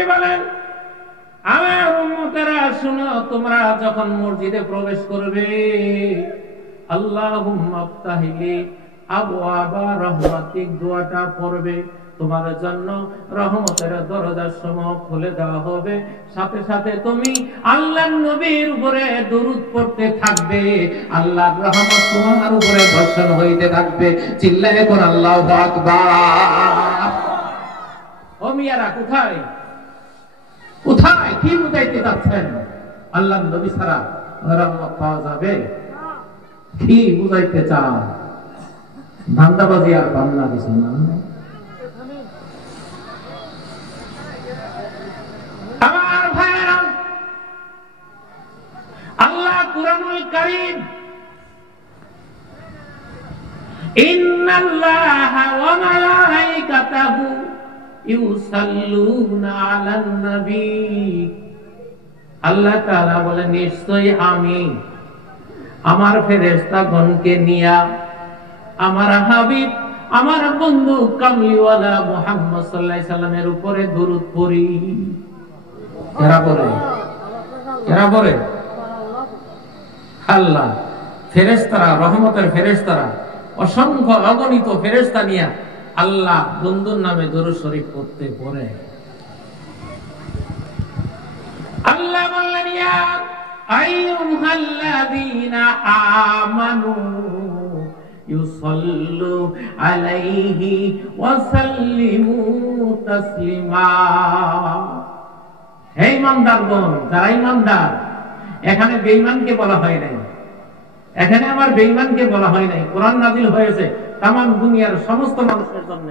নবী বলেন, আমার উম্মতেরা শুনো, তোমরা যখন মসজিদে প্রবেশ করবে, আল্লাহুম্মা আফতাহিলি আবওয়াবা রাহমাতিক দোয়াটা পড়বে। তোমার জন্য রহমতের দরজাসমূহ খুলে দেওয়া হবে। সাথে সাথে তুমি আল্লাহর নবীর উপরে দরুদ পড়তে থাকবে, আল্লাহর রহমত তোমার উপরে বর্ষণ হইতে থাকবে। চিল্লায়ে কোন আল্লাহু আকবার। ও মিয়ারা, কোথায় কোথায় কি বুঝাইতে যাচ্ছেন? আল্লাহর নবী ছাড়া রহমত পাওয়া যাবে? কি বুঝাইতে চান? ধান্দাবাজি আর বাংলা কিছু না। আমার ভাইরা, আল্লাহ কুরআনুল কারীম, ইন্নাল্লাহা ওয়া মালাইকাতাহু ইউসাল্লুনা আলান নবী, আল্লাহ তাআলা বলেন, নিশ্চয়ই আমি আমার ফেরেশতাগণকে নিয়া আমার হাবিব, আমার বন্ধু কামলিওয়ালা মুহাম্মদ সাল্লাল্লাহু আলাইহি সাল্লামের উপরে দরুদ পড়ি। কারা পড়ে? কারা পড়ে? আল্লাহ ফেরেশতারা, রহমতের ফেরেশতারা, অসংখ্য অগণিত ফেরেশতা নিয়া আল্লাহ বন্ধুর নামে দরুদ শরীফ পড়তে পড়ে। আল্লাহ বললেন, ইয়া আইয়ুহাল্লাযীনা আমানু ইউসাল্লু আলাইহি ওয়া সাল্লিমু তাসলিমা। হে ঈমানদারগণ, যারা ঈমানদার, এখানে বেঈমানকে বলা হয় নাই, এখানে আমার বেঈমানকে বলা হয় নাই। কোরআন নাযিল হয়েছে তাম দুনিয়ার সমস্ত মানুষের জন্য।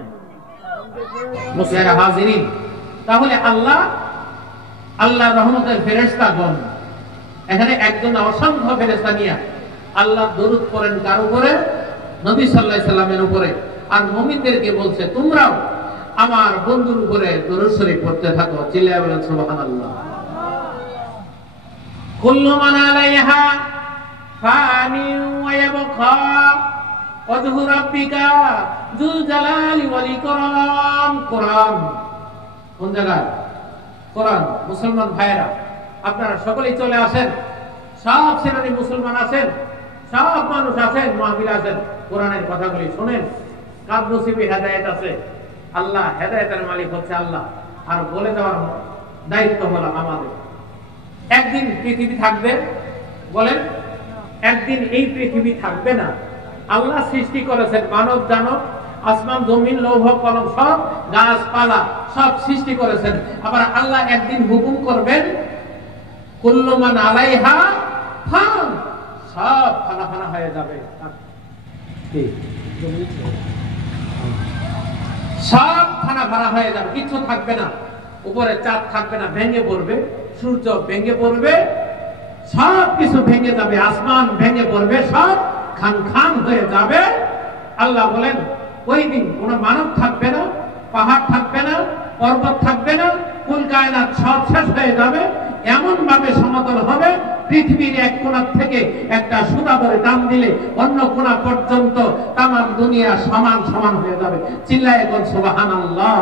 মুসলিম হাজিরিন, তাহলে আল্লাহ রহমতের ফেরেশতাগণ এখানে একজন অসংখ্য ফেরেশতা নিয়ে আল্লাহ দরুদ পড়েন কার উপরে? নবী সাল্লাল্লাহু আলাইহি সাল্লামের উপরে। আর মুমিনদেরকে বলছে, তোমরাও আমার বন্ধুর উপরে দরুদ শরীফ পড়তে থাকো। চিল্লায়ে বলেন সুবহানাল্লাহ। কুল্লু মান আলাইহা ফানি ওয়া ইয়াবকা ওয়াজহু রাব্বিকা যুল জালালি ওয়াল ইকরাম। কোরআন কোন জায়গায়? কোরআন। মুসলমান ভাইরা, আপনারা সকলেই চলে আসেন, সব শ্রেণীর মুসলমান আছেন, সব মানুষ আছেন, মাহফিলে আছেন, কোরআনের কথাগুলি শুনেন। কার নসিবে হেদায়েত আছে? আল্লাহ, হেদায়েতের মালিক হচ্ছে আল্লাহ, আর বলে দেওয়ার দায়িত্ব হলো আমাদের। একদিন পৃথিবী থাকবে, বলেন, একদিন এই পৃথিবী থাকবে না। আল্লাহ সৃষ্টি করেছেন মানব জানব, আসমান জমিন লৌহ কলম সব গাছপালা সব সৃষ্টি করেছেন। আবার আল্লাহ একদিন হুকুম করবেন, কুল্লু মান আলাইহা ফান, সব ফানা ফানা হয়ে যাবে, সব ফানা ফানা হয়ে যাবে, কিছু থাকবে না। উপরে চাঁদ থাকবে না, ভেঙে পড়বে, সূর্য ভেঙে পড়বে, সব কিছু ভেঙে যাবে, আসমান ভেঙে পড়বে, সব খান খান হয়ে যাবে। আল্লাহ বলেন, ওই দিন কোন মানব থাকবে না, পাহাড় থাকবে না, পর্বত থাকবে না, কুল কায়নাত সব শেষ হয়ে যাবে। এমন ভাবে সমতল হবে, পৃথিবীর এক কোণা থেকে একটা সুতা ধরে টান দিলে অন্য কোণা পর্যন্ত তামাম দুনিয়া সমান সমান হয়ে যাবে। চিল্লায়ে বল সুবহানাল্লাহ।